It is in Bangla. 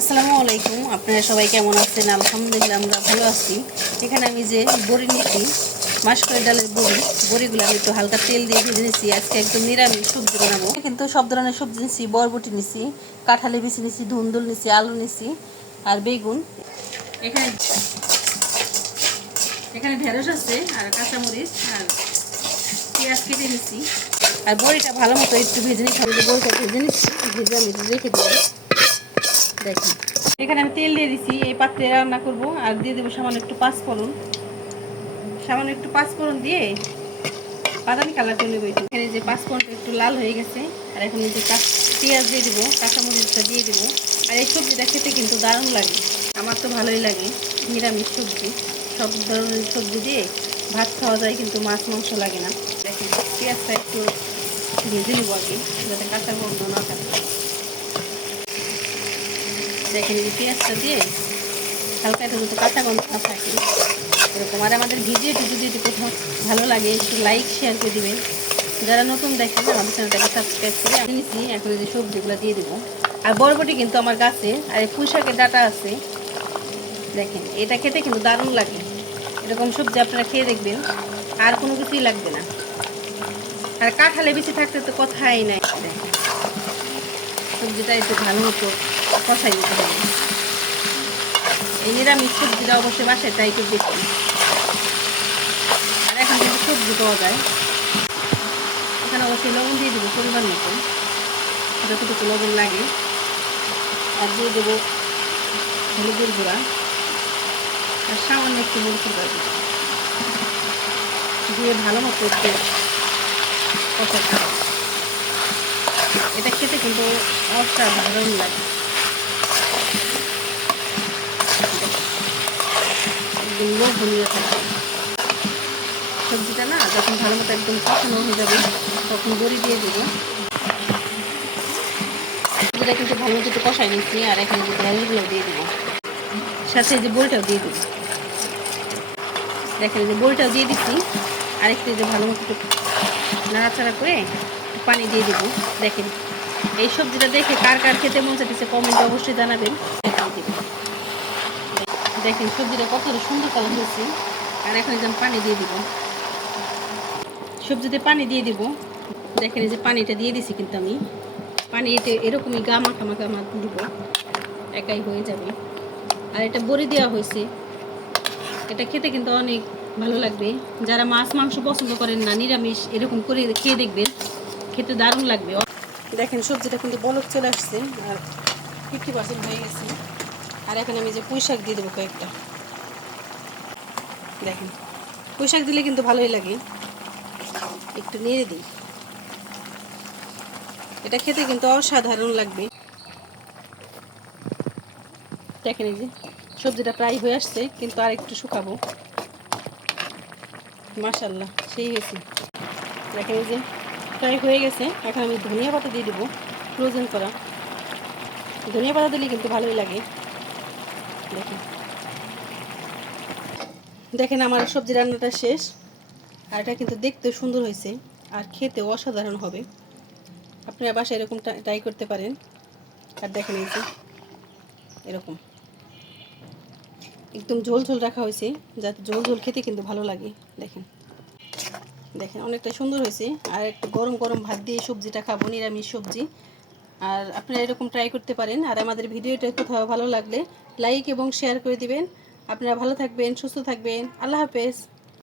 আসসালামু আলাইকুম, আপনারা সবাই কেমন আছেন? আলহামদুলিল্লাহ, আমরা ভালো আছি। এখানে আমি যে বড়ি নিচ্ছি মাসকলাই ডালের বড়ি, বড়িগুলো আমি একটু হালকা তেল দিয়ে ভেজে নিচ্ছি আজকে একদম নিরামিষ সবজি বানাবো। কিন্তু সব ধরনের সবজি নিচ্ছি বরবটি নিচ্ছি কাঁঠালি বিচি নিচ্ছি ধুন্দুল নিচ্ছি আলু নিচ্ছি আর বেগুন। এখানে এখানে ঢেঁড়স আছে, আর কাঁচামরিচ, আর পেঁয়াজ কেটে নিচ্ছি আর বড়িটা ভালো মতো একটু ভেজে নিচ্ছি বড়িটা ভেজে নিচ্ছি, ভেজে আমি রেখে দিই দেখুন। এখানে আমি তেল দিয়ে দিছি, এই পাত্রে রান্না করব, আর দিয়ে দেবো সামান্য একটু পাঁচফোড়ন। সামান্য একটু পাঁচফোড়ন দিয়ে বাদামি কালার করে নেব এখানে যে পাঁচফোড়নটা একটু লাল হয়ে গেছে, আর এখন যে পেঁয়াজ দিয়ে দেবো, কাঁচামরিচটা দিয়ে দেবো। আর এই সবজিটা খেতে কিন্তু দারুণ লাগে। আমার তো ভালোই লাগে, নিরামিষ সবজি। সব ধরনের সবজি দিয়ে ভাত খাওয়া যায় কিন্তু মাছ, মাংস লাগে না। দেখেন, পেঁয়াজটা একটু ভেজে নেব আগে, যাতে কাঁচা গন্ধ না থাকে। দেখেন এই পেঁয়াজটা দিয়ে হালকা একটু যাতে কাঁচা গন্ধ না থাকে, এরকম। আর আমাদের ভিডিওটি যদি একটু কোথাও ভালো লাগে, একটু লাইক শেয়ার করে দিবেন। যারা নতুন দেখেন, আমাদের চ্যানেলটাকে সাবস্ক্রাইব করে আমি নিচ্ছি এখন যে সবজিগুলো দিয়ে দেবো। আর বরবটি কিন্তু আমার গাছে আর এই পুঁশাকের ডাটা আছে। দেখেন, এটা খেতে কিন্তু দারুণ লাগে। এরকম সবজি আপনারা খেয়ে দেখবেন, আর কোনো কিছুই লাগবে না। আর কাঁঠালে বেশি থাকতে তো কথাই নাই। সবজিটা একটু ভালো মতো কষাই দিতে হবে। এই নিরামিষ সবজিটা অবশ্যই বাসায় ট্রাই করে দেখুন। আর এখন কিন্তু সবজি পাওয়া যায়। এখানে অবশ্যই লবণ দিয়ে দেবো পরিমাণ মতো যতটুকু লবণ লাগে। আর দিয়ে দেবো হলুদের গুঁড়া। আর সামান্য একটু মরিচের দিয়ে ভালো মতো একটু কষাতে এটা খেতে কিন্তু অসাধারণ লাগে। একদম লোভনীয় থাকে সবজিটা না যখন ভালো মতো একদম কষানো হয়ে যাবে, তখন বড়ি দিয়ে দেবো। সবজিটা কিন্তু ভালো মতো কষাই নিচ্ছি, আর এখানে যে ঢেঁড়সগুলো দিয়ে দেবো। সাথে যে বড়িটাও দিয়ে দেবো। দেখেন যে বড়িটাও দিয়ে দিচ্ছি, আর একটু যে ভালো মতো একটু নাড়াচাড়া করে পানি দিয়ে দেবো। দেখেন, এই সবজিটা দেখে কার কার খেতে মন চাইতেছে, কমেন্টে অবশ্যই জানাবেন। দিয়ে দেবো। দেখেন সবজিটা কত সুন্দর কালার হয়েছে। আর এখন যেন পানি দিয়ে দিব। সবজিতে পানি দিয়ে দিব। দেখেন এই যে পানিটা দিয়ে দিছি কিন্তু আমি। পানি এতে এরকমই গামা খামা গামা দিব। একাই হয়ে যাবে। আর এটা বড়ি দেওয়া হয়েছে। এটা খেতে কিন্তু অনেক ভালো লাগবে। যারা মাছ, মাংস পছন্দ করেন না, নিরামিষ এরকম করে খেয়ে দেখবেন। খেতে দারুণ লাগবে। দেখেন সবজিটা কিন্তু বলক চলে আসছে। আর ফিফটি পার্সেন্ট হয়ে গেছে। আর এখন আমি যে পুঁই শাক দিয়ে দেবো কয়েকটা। দেখেন, পুঁই শাক দিলে কিন্তু ভালোই লাগে। একটু নেড়ে দিই। এটা খেতে কিন্তু অসাধারণ লাগবে। দেখেন এই যে, সবজিটা প্রায় হয়ে আসছে, কিন্তু আর একটু শুকাবো। মাশাল্লাহ সেই হয়েছে। দেখেন এই যে, প্রায় হয়ে গেছে। এখন আমি ধনিয়া পাতা দিয়ে দেবো ফ্রোজেন করা। ধনিয়া পাতা দিলে কিন্তু ভালোই লাগে। দেখেন দেখেন আমার সবজি রান্নাটা শেষ। আর এটা কিন্তু দেখতে সুন্দর হয়েছে, আর খেতে অসাধারণ হবে। আপনারা বাসায় এরকম ট্রাই করতে পারেন। আর দেখেন এই যে, এরকম। একদম ঝোল ঝোল রাখা হয়েছে, যাতে ঝোল ঝোল খেতে কিন্তু ভালো লাগে। দেখেন। দেখেন, অনেকটা সুন্দর হয়েছে। আর একটু গরম গরম ভাত দিয়ে সবজিটা খাব, নিরামিষ সবজি। আর আপনারা এরকম ট্রাই করতে পারেন। আর আমাদের ভিডিওটা কোথাও ভালো লাগলে লাইক এবং শেয়ার করে দিবেন। আপনারা ভালো থাকবেন, সুস্থ থাকবেন। আল্লাহ হাফেজ।